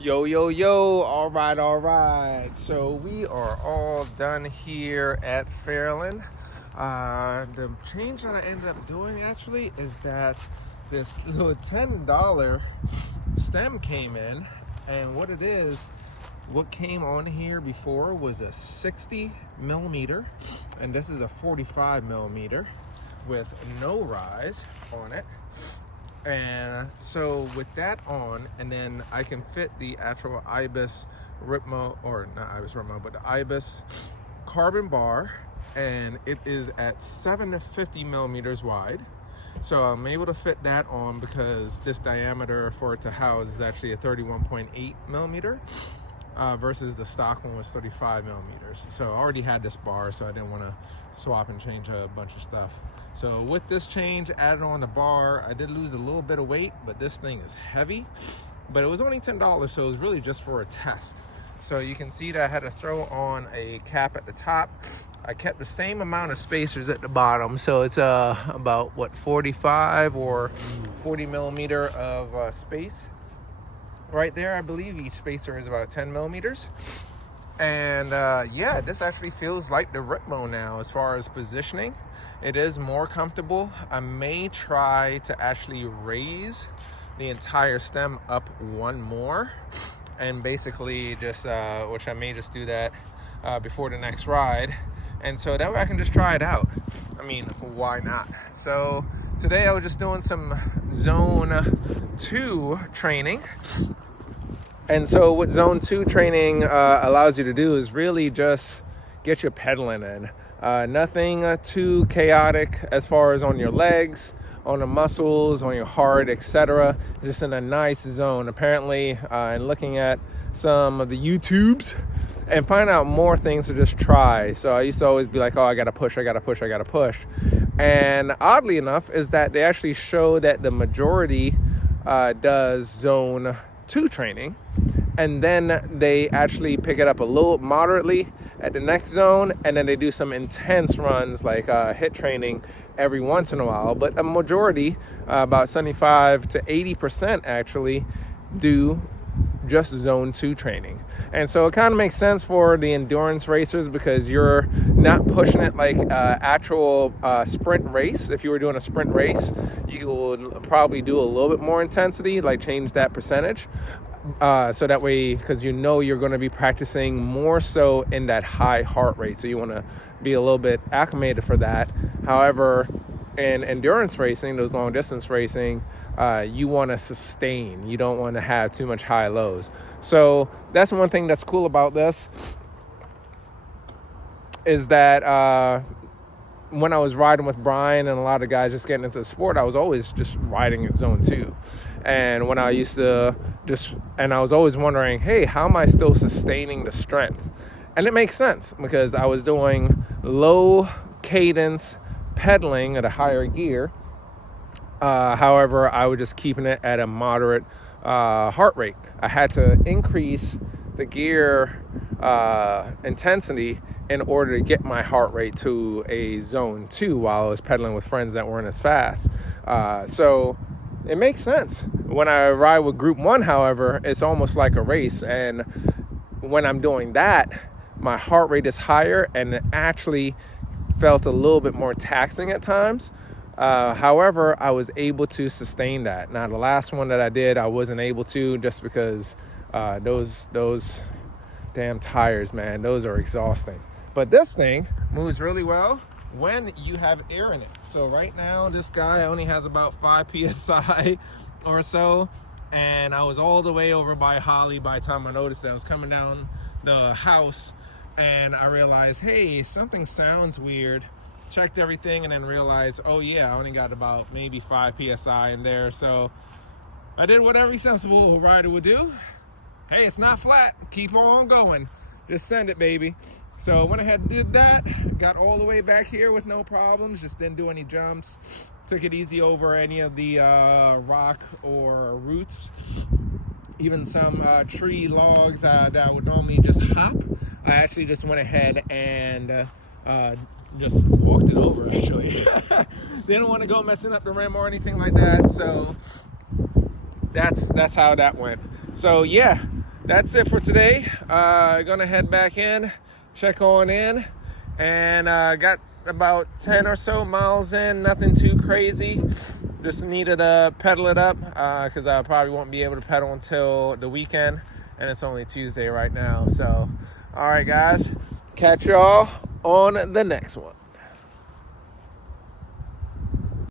Yo, yo, yo, all right. So we are all done here at Fairland. The change that I ended up doing actually is that this little $10 stem came in, and what came on here before was a 60 millimeter, and this is a 45 millimeter with no rise on it. And so with that on, and then I can fit the actual ibis Ripmo, or not ibis Ripmo, but the ibis carbon bar, and it is at 750 millimeters wide. So I'm able to fit that on because this diameter for it to house is actually a 31.8 millimeter. Versus the stock one was 35 millimeters. So I already had this bar, so I didn't want to swap and change a bunch of stuff. So with this change added on the bar, I did lose a little bit of weight, but this thing is heavy. But it was only $10, so it was really just for a test. So you can see that I had to throw on a cap at the top. I kept the same amount of spacers at the bottom, so it's about 45 or 40 millimeter of space. Right there, I believe each spacer is about 10 millimeters. And yeah, this actually feels like the Ripmo now as far as positioning. It is more comfortable. I may try to actually raise the entire stem up one more, and basically just, which I may just do that before the next ride. And so that way I can just try it out. I mean, why not? So today I was just doing some zone 2 training. And so what zone 2 training allows you to do is really just get your pedaling in. Nothing too chaotic as far as on your legs, on the muscles, on your heart, etc. Just in a nice zone. Apparently, and looking at some of the YouTubes and find out more things to just try. So I used to always be like, oh, I gotta push. And oddly enough is that they actually show that the majority does zone 2 training, and then they actually pick it up a little moderately at the next zone, and then they do some intense runs like HIIT training every once in a while. But a majority, about 75 to 80% actually, do just zone 2 training. And so it kind of makes sense for the endurance racers because you're not pushing it like actual sprint race. If you were doing a sprint race, you would probably do a little bit more intensity, like change that percentage. So that way, because you know you're going to be practicing more so in that high heart rate. So you want to be a little bit acclimated for that. However, in endurance racing, those long distance racing, you want to sustain. You don't want to have too much high lows. So that's one thing that's cool about this is that when I was riding with Brian and a lot of guys just getting into the sport, I was always just riding in zone 2. And when I used to and I was always wondering, hey, how am I still sustaining the strength? And it makes sense because I was doing low cadence pedaling at a higher gear. However, I was just keeping it at a moderate heart rate. I had to increase the gear intensity in order to get my heart rate to a zone 2 while I was pedaling with friends that weren't as fast. So it makes sense. When I ride with group 1, however, it's almost like a race. And when I'm doing that, my heart rate is higher and it actually felt a little bit more taxing at times. However, I was able to sustain that. Now, the last one that I did, I wasn't able to just because those damn tires, man, those are exhausting. But this thing moves really well when you have air in it. So right now, this guy only has about 5 PSI or so. And I was all the way over by Holly by the time I noticed that I was coming down the house. And I realized, hey, something sounds weird. Checked everything and then realized, oh yeah, I only got about maybe 5 PSI in there. So I did what every sensible rider would do. Hey, it's not flat. Keep on going. Just send it, baby. So I went ahead and did that. Got all the way back here with no problems. Just didn't do any jumps. Took it easy over any of the rock or roots. Even some tree logs that I would normally just hop. I actually just went ahead and just walked it over, actually. Didn't want to go messing up the rim or anything like that. So that's how that went. So yeah, that's it for today. Gonna head back in, check on in, and got about 10 or so miles in. Nothing too crazy. Just needed to pedal it up because I probably won't be able to pedal until the weekend, and it's only Tuesday right now. So, all right, guys, catch y'all on the next one.